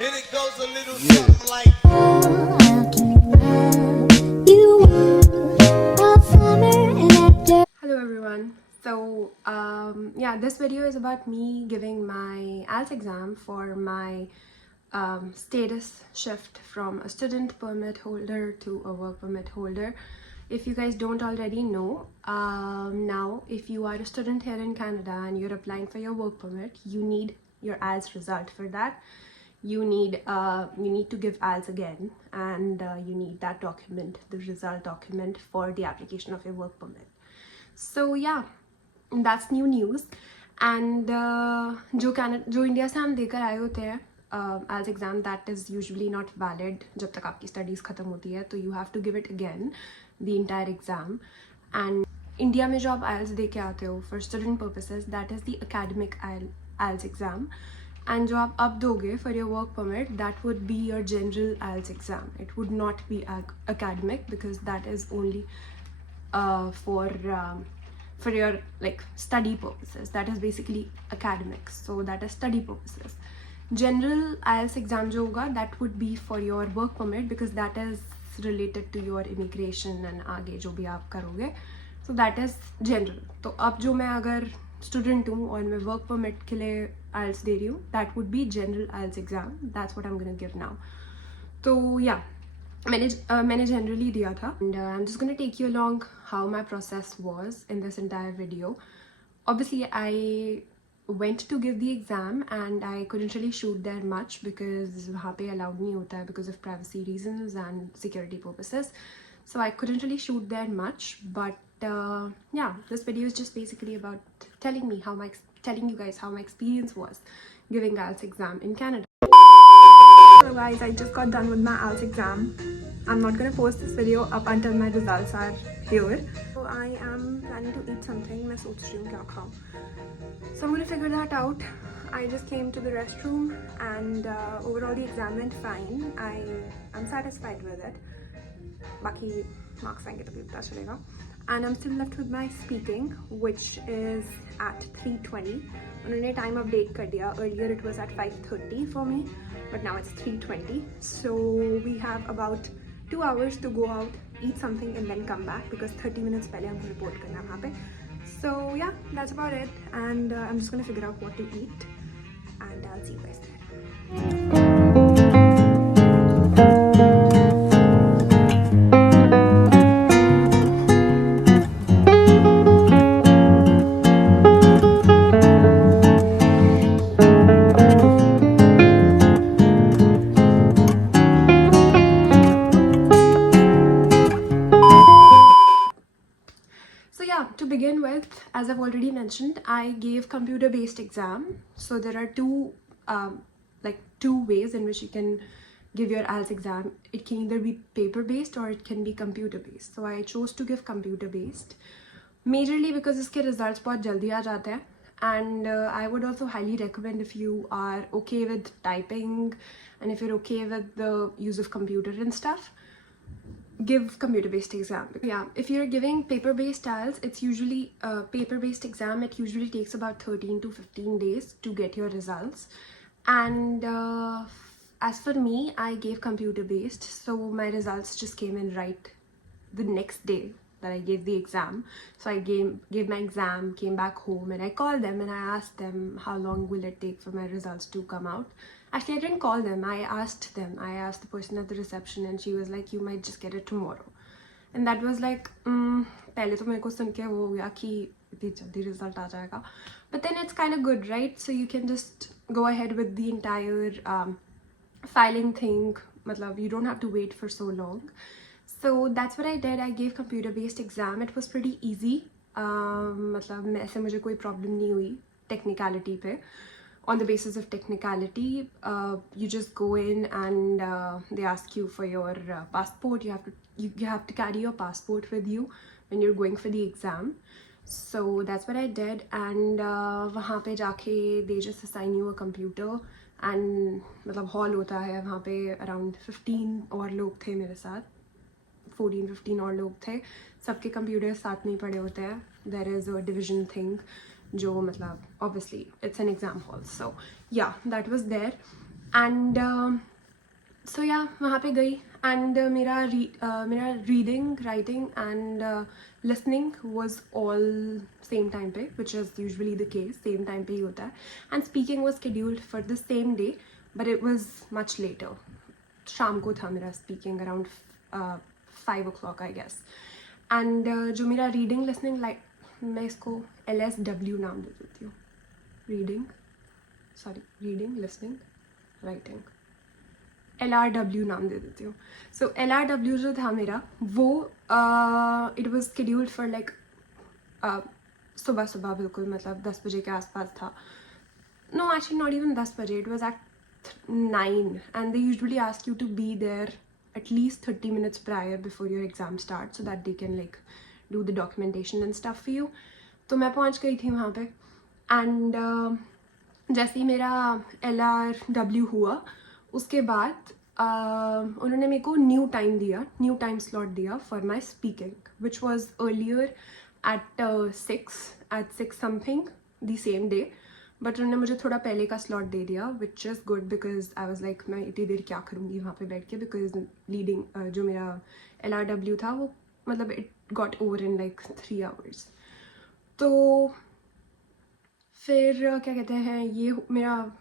And it goes a little something like. Hello everyone. So yeah, this video is about me giving my IELTS exam for my status shift from a student permit holder to a work permit holder. If you guys don't already know, now if you are a student here in Canada and you're applying for your work permit, you need your IELTS result. For that you need to give IELTS again, and you need that document, the result document, for the application of your work permit. So yeah, that's new news. And जो India से हम देकर आए होते हैं IELTS exam, that is usually not valid जब तक आपकी स्टडीज़ ख़त्म होती है, तो you have to give it again the entire exam. And India में जो आप IELTS दे के आते हो for student purposes, that is the academic IELTS exam. And जो आप अब दोगे for your work permit, that would be your general IELTS exam. It would not be academic because that is only for your like study purposes. That is basically academics, so that is study purposes. General IELTS exam jo hoga, that would be for your work permit because that is related to your immigration and आगे जो भी आप करोगे, so that is general. तो अब जो मैं अगर student हूँ और मैं work permit के लिए IELTS दे रही हूँ, that would be general IELTS exam. That's what I'm gonna give now. तो yeah, मैंने generally दिया था, and I'm just gonna take you along how my process was in this entire video. Obviously I went to give the exam and I couldn't really shoot there much because वहाँ पे allowed नहीं होता है because of privacy reasons and security purposes, so I couldn't really shoot there much. But yeah, this video is just basically about telling you guys how my experience was giving IELTS exam in Canada. So guys, I just got done with my IELTS exam. I'm not gonna post this video up until my results are here. So I am planning to eat something. मैं सोच रही हूँ क्या खाऊँ. So I'm gonna figure that out. I just came to the restroom and overall the exam went fine. I'm satisfied with it. बाकी marks आएंगे तो भी पता चलेगा. And I'm still left with my speaking, which is at 3:20. उन्होंने time update कर दिया. Earlier it was at 5:30 for me, but now it's 3:20. So we have about 2 hours to go out, eat something and then come back because 30 minutes पहले हमको report करना है वहाँ पे. So yeah, that's about it, and I'm just gonna figure out what to eat and I'll see you guys there. So yeah, to begin with, as I've already mentioned, I gave computer-based exam. So there are two ways in which you can give your IELTS exam. It can either be paper-based or it can be computer-based. So I chose to give computer-based, majorly because इसके results बहुत जल्दी आ जाते हैं. And I would also highly recommend, if you are okay with typing and if you're okay with the use of computer and stuff, give computer-based exam. Yeah, if you're giving paper-based IELTS, it's usually a paper-based exam. It usually takes about 13 to 15 days to get your results. And as for me, I gave computer-based, so my results just came in right the next day that I gave the exam. So I gave my exam, came back home, and I called them and I asked them how long will it take for my results to come out. Actually, I didn't call them. I asked them. I asked the person at the reception and she was like, you might just get it tomorrow. And that was like, पहले तो मेरे को सुन के वो हो गया कि इतनी जल्दी result आ जाएगा. But then it's kind of good, right? So you can just go ahead with the entire filing thing. मतलब you don't have to wait for so long. So that's what I did. I gave computer-based exam. It was pretty easy. मतलब ऐसे मुझे कोई problem नहीं हुई technicality पे. On the basis of technicality, you just go in and they ask you for your passport. You have to carry your passport with you when you're going for the exam. So that's what I did, and वहाँ पे जाके they just assign you a computer, and मतलब hall होता है वहाँ पे. Around 15 और लोग थे मेरे साथ, 14-15 और लोग थे. सबके कंप्यूटर साथ में पड़े होते हैं. There is a division thing जो मतलब obviously it's an exam hall. So yeah, that was there. And so या वहाँ पे गई एंड मेरा reading writing and listening was all same time पे, which is usually the case, same time पे ही होता है. And speaking was scheduled for the same day but it was much later. शाम को था मेरा speaking around 5 o'clock I guess. And जो मेरा रीडिंग लिसनिंग लाइक, मैं इसको LSW नाम दे देती हूँ. रीडिंग लिसनिंग राइटिंग, LRW नाम दे देती हूँ. सो LRW जो था मेरा वो it was scheduled for like सुबह सुबह, बिल्कुल मतलब 10 बजे के आसपास था. नो एक्चुअली नॉट इवन 10 बजे, it was at 9 and they usually ask you to be there at least 30 minutes prior before your exam starts so that they can like do the documentation and stuff for you. तो मैं पहुँच गई थी वहाँ पे एंड जैसे ही मेरा LRW हुआ उसके बाद उन्होंने मेरे को न्यू टाइम स्लॉट दिया for my speaking, which was earlier at 6 something the same day. But उन्होंने मुझे थोड़ा पहले का स्लॉट दे दिया, which is good because I was like मैं इतनी देर क्या करूँगी वहाँ पे बैठ के, बिकॉज लीडिंग जो मेरा LRW था वो मतलब it got over in like 3 hours. तो फिर क्या कहते हैं, ये मेरा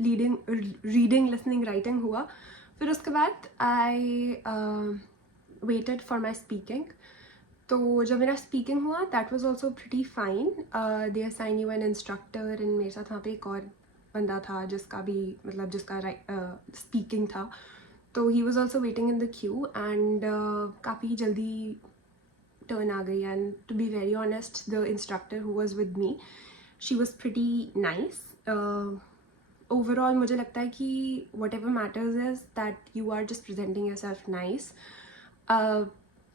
रीडिंग लिसनिंग राइटिंग हुआ. फिर उसके बाद I waited for my speaking. तो जब मेरा स्पीकिंग हुआ that was also pretty fine. They assign you N instructor and मेरे साथ वहाँ पे एक और बंदा था जिसका भी मतलब जिसका स्पीकिंग था. तो he was also waiting in the queue and काफ़ी जल्दी टर्न आ गई. And to be very honest the instructor who was with me, she was pretty nice. Overall मुझे लगता है कि whatever matters is that you are just presenting yourself nice.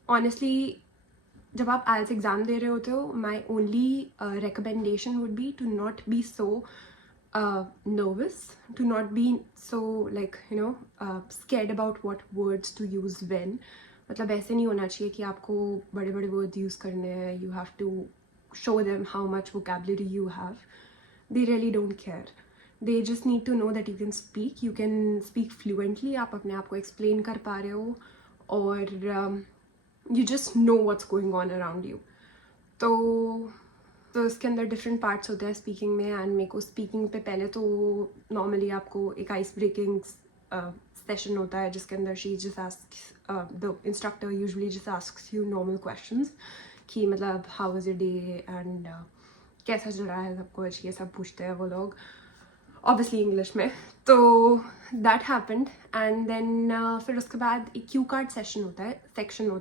Honestly जब आप IELTS एग्ज़ाम दे रहे होते हो, my only recommendation would be to not be so nervous, to not be so like scared about what words to use when. मतलब ऐसे नहीं होना चाहिए कि आपको बड़े बड़े वर्ड्स यूज़ करने हैं. You have to show them how much vocabulary you have. They really don't care. They just need to know that you can speak. You can speak fluently. आप अपने आप को explain कर पा रहे हो और you just know what's going on around you. तो इसके अंदर डिफरेंट पार्ट्स होते हैं स्पीकिंग में. एंड मेरे को स्पीकिंग पे पहले तो नॉर्मली आपको एक आइस ब्रेकिंग सेशन होता है जिसके अंदर she just asks the instructor usually just asks you normal questions कि मतलब how was your day and कैसा चल रहा है सब कुछ, ये सब पूछते हैं वो लोग ऑब्वियसली इंग्लिश में. तो दैट हैपेंड एंड देन फिर उसके बाद एक क्यू कार्ड सेक्शन होता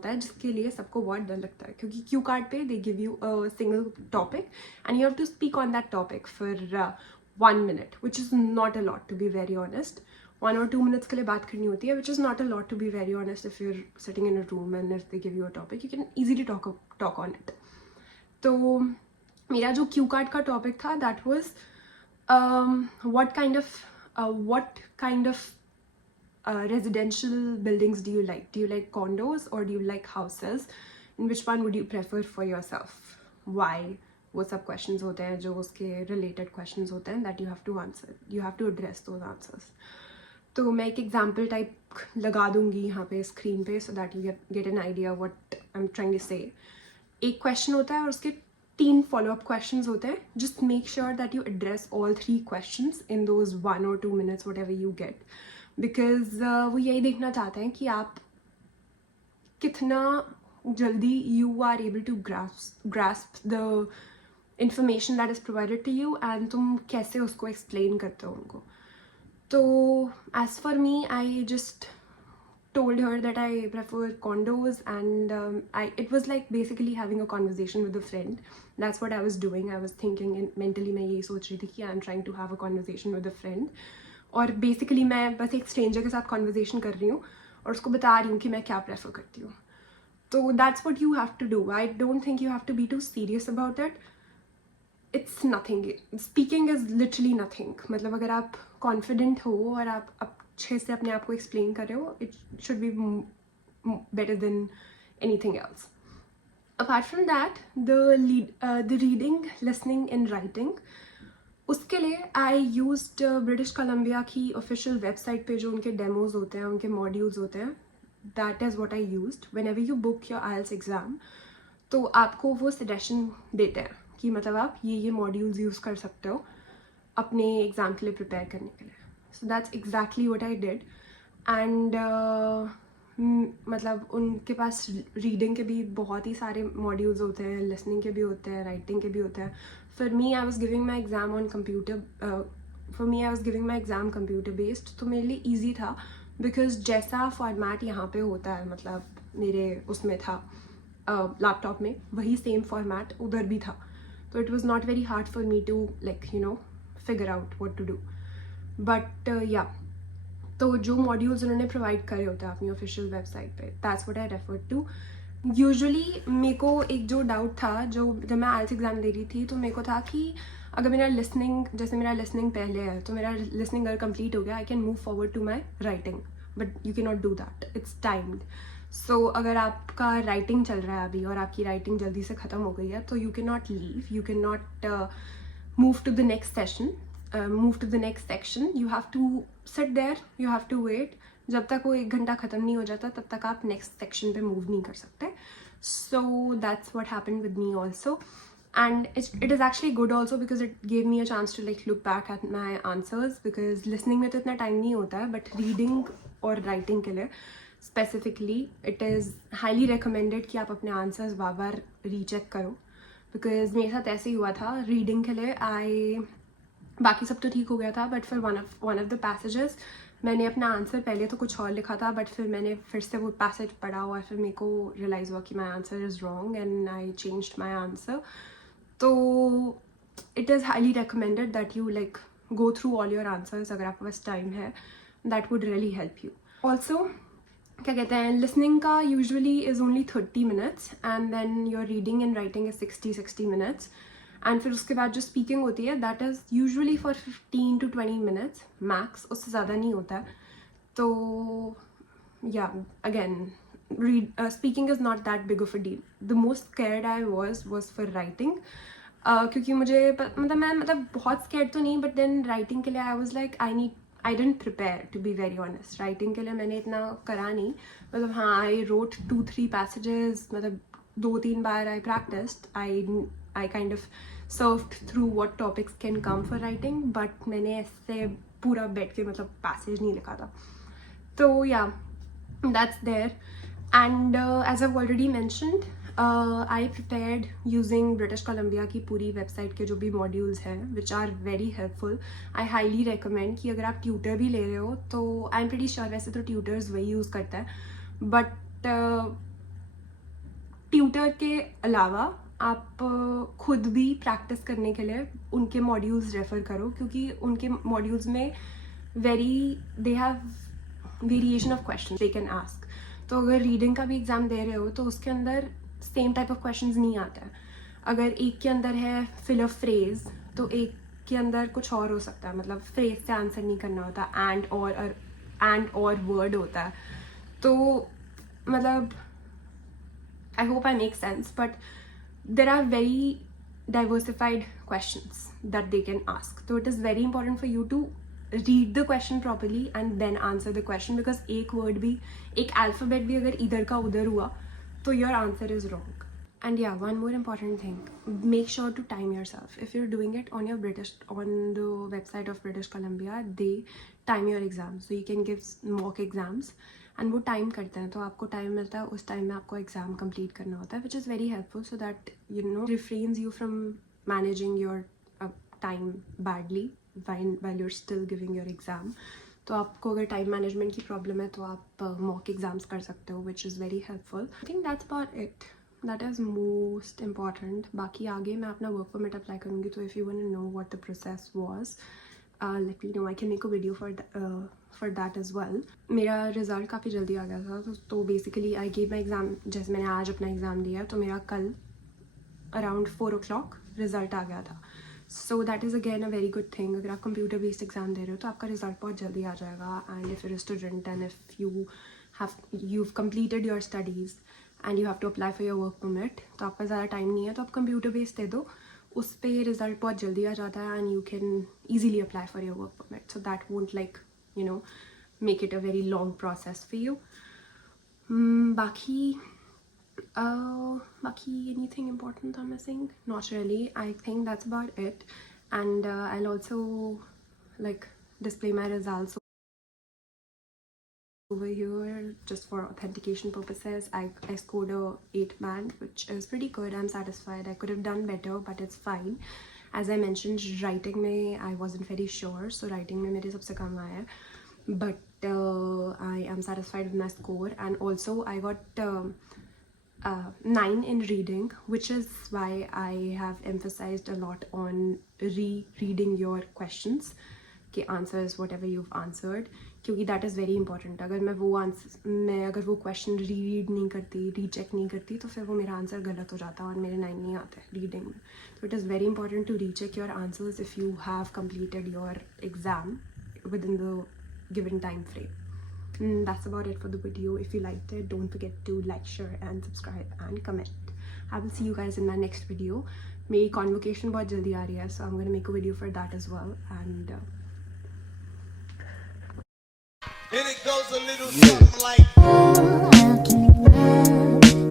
है जिसके लिए सबको बहुत डर लगता है क्योंकि क्यू कार्ड पे they give you a single topic and you have to speak on that topic for 1 minute, which is not a lot to be very honest. 1 or 2 minutes के लिए बात करनी होती है, which is not a lot to be very honest. If you are sitting in a room and if they give you a topic you can easily talk on it. तो मेरा जो cue card का topic था that was what kind of residential buildings do you like? Do you like condos or do you like houses? And which one would you prefer for yourself? Why? वो सब questions होते हैं जो उसके related questions होते हैं that you have to answer. You have to address those answers. तो मैं एक example type लगा दूंगी यहाँ पे screen पे so that you get an idea what I'm trying to say. एक question होता है और उसके 3 follow-up questions होते हैं. Just make sure that you address all 3 questions in those 1 or 2 minutes whatever you get. Because वो यही देखना चाहते हैं कि आप कितना जल्दी you are able to grasp the information that is provided to you and तुम कैसे उसको explain करते हो उनको. तो as for me, I just told her that I prefer condos and it was like basically having a conversation with a friend. That's what I was doing. I was thinking and mentally मैं यही सोच रही थी कि I'm trying to have a conversation with a friend. और basically मैं बस एक stranger के साथ conversation कर रही हूँ और उसको बता रही हूँ कि मैं क्या prefer करती हूँ. तो that's what you have to do. I don't think you have to be too serious about it. It's nothing. Speaking is literally nothing. मतलब अगर आप confident हो और आप अच्छे से अपने आप को explain कर रहे हो, it should be better than anything else. Apart from that, the reading, listening and writing, उसके लिए आई यूज्ड ब्रिटिश कोलंबिया की ऑफिशियल वेबसाइट पे जो उनके डेमोज होते हैं, उनके मॉड्यूल्स होते हैं, that is what I used whenever you book your IELTS exam. तो आपको वो सजेशन देते हैं कि मतलब आप ये मॉड्यूल्स यूज़ कर सकते हो अपने एग्ज़ाम के लिए प्रिपेयर करने के लिए. So that's exactly what I did. And मतलब उनके पास रीडिंग के भी बहुत ही सारे मॉड्यूल्स होते हैं, लिसनिंग के भी होते हैं, राइटिंग के भी होते हैं. For me I was giving my exam on computer. For me I was giving my exam computer based. तो मेरे लिए ईजी था बिकॉज जैसा फॉर्मेट यहाँ पे होता है, मतलब मेरे उसमें था लैपटॉप में, वही सेम फॉर्मेट उधर भी था. तो it was not very hard for me to figure out what to do. But yeah, तो जो मॉड्यूल्स उन्होंने प्रोवाइड करे होते हैं अपनी ऑफिशियल वेबसाइट पे, that's what I refer to. Usually मेरे को एक जो डाउट था, जो जब मैं IELTS एग्ज़ाम दे रही थी, तो मेरे को था कि अगर मेरा लिसनिंग, जैसे मेरा लिसनिंग पहले है, तो मेरा लिसनिंग अगर कंप्लीट हो गया, I can move forward to my writing. But you can not do that, it's timed. So अगर आपका राइटिंग चल रहा है अभी और आपकी राइटिंग जल्दी से ख़त्म हो गई है, तो you can not leave, you can not move to the next session, move to the next section. You have to sit there, you have to wait. जब तक वो 1 घंटा ख़त्म नहीं हो जाता तब तक आप नेक्स्ट सेक्शन पे मूव नहीं कर सकते. So that's what happened with me also. And it is actually good also because it gave me a chance to look back at my answers. Because listening में तो इतना टाइम नहीं होता है, बट रीडिंग और राइटिंग के लिए specifically it is highly recommended कि आप अपने आंसर्स बार बार रीचेक करो. बिकॉज मेरे साथ ऐसे ही हुआ था रीडिंग के लिए. बाकी सब तो ठीक हो गया था, बट फिर वन ऑफ द पैसेजेस मैंने अपना आंसर पहले तो कुछ और लिखा था, बट फिर मैंने फिर से वो पैसेज पढ़ा और फिर मेरे को रियलाइज़ हुआ कि my answer is wrong and I changed my answer. तो it is highly recommended that you go through all your answers अगर आपके पास टाइम है. That would really help you. Also क्या कहते हैं, लिसनिंग का usually is only 30 minutes and then your reading and writing is 60 minutes. And फिर उसके बाद जो स्पीकिंग होती है that is usually for 15 to 20 minutes max, उससे ज़्यादा नहीं होता है. तो या again speaking is not that big of a deal. The most scared I was for writing. क्योंकि मुझे मैं बहुत स्कैर्ड तो नहीं, बट देन राइटिंग के लिए I was I didn't prepare to be very honest. Writing के लिए मैंने इतना करा नहीं. मतलब हाँ, आई रोट 2-3 पैसेजेस, मतलब 2-3 बार I practised. I kind of served through what topics can come for writing, but मैंने ऐसे पूरा बैठ के पैसेज नहीं लिखा था. तो yeah, that's there. And as I already mentioned, I prepared using British Columbia की पूरी वेबसाइट के जो भी मॉड्यूल्स हैं, which are very helpful. I highly recommend कि अगर आप ट्यूटर भी ले रहे हो, तो आई एम प्रीटी श्योर वैसे तो ट्यूटर्स वही यूज़ करता है, बट ट्यूटर के अलावा आप खुद भी प्रैक्टिस करने के लिए उनके मॉड्यूल्स रेफ़र करो, क्योंकि उनके मॉड्यूल्स में they have variation of question they can ask. तो अगर रीडिंग का भी एग्ज़ाम दे रहे हो तो उसके अंदर सेम टाइप ऑफ क्वेश्चंस नहीं आता है. अगर एक के अंदर है फिल अ फ्रेज, तो एक के अंदर कुछ और हो सकता है. मतलब फ्रेज से आंसर नहीं करना होता, एंड और वर्ड होता है. तो मतलब I hope I make sense, but there are very diversified questions that they can ask. So it is very important for you to read the question properly and then answer the question, because एक word भी, एक alphabet भी अगर इधर का उधर हुआ, तो your answer is wrong. And yeah, one more important thing, make sure to time yourself. If you're doing it on the website of British Columbia, they time your exams, so you can give mock exams. And वो टाइम करते हैं, तो आपको टाइम मिलता है, उस टाइम में आपको एग्ज़ाम कंप्लीट करना होता है, which is very helpful, so that reference you from managing your time badly while you're still giving your exam. तो आपको अगर टाइम मैनेजमेंट की प्रॉब्लम है तो आप मॉक एग्ज़ाम्स कर सकते हो, which is very helpful. I think that's about it. That is most important. बाकी आगे मैं अपना वर्क परमिट अप्लाई करूँगी, तो if you want to know what the process was, let me know. I can make a video for that as well. मेरा रिज़ल्ट काफ़ी जल्दी आ गया था, तो basically I gave my exam, जैसे मैंने आज अपना एग्ज़ाम दिया, तो मेरा कल अराउंड 4 o'clock रिज़ल्ट आ गया था. So that is again a very good thing. अगर आप कंप्यूटर बेस्ड एग्ज़ाम दे रहे हो तो आपका रिज़ल्ट बहुत जल्दी आ जाएगा. And if you're student and if you've completed your studies and you have to apply for your work permit, तो आपका ज़्यादा टाइम नहीं है, तो आप कंप्यूटर बेस्ड दे दो. उस पे रिजल्ट बहुत जल्दी आ जाता है and you can easily apply for your work permit, so that won't like you know make it a very long process for you. Baki, anything important I'm missing? Not really. I think that's about it. And I'll also like display my results over here just for authentication purposes. I scored a 8 band, which is pretty good. I'm satisfied. I could have done better, but it's fine. As I mentioned, writing में I wasn't very sure, so writing में मेरे सबसे कम आया, but I am satisfied with my score. And also I got 9 in reading, which is why I have emphasized a lot on rereading your questions के answers whatever you've answered, क्योंकि that is very important. अगर मैं अगर वो question reread नहीं करती, recheck नहीं करती, तो फिर वो मेरा आंसर गलत हो जाता और मेरे 9 नहीं आते रीडिंग में. So it is very important to recheck your answers if you have completed your exam within the given time frame. That's about it for the video. If you liked it, don't forget to like, share and subscribe and comment. I will see you guys in my next video. मेरी convocation बहुत जल्दी आ रही है, so I'm going to make a video for that as well. And And it goes a little something like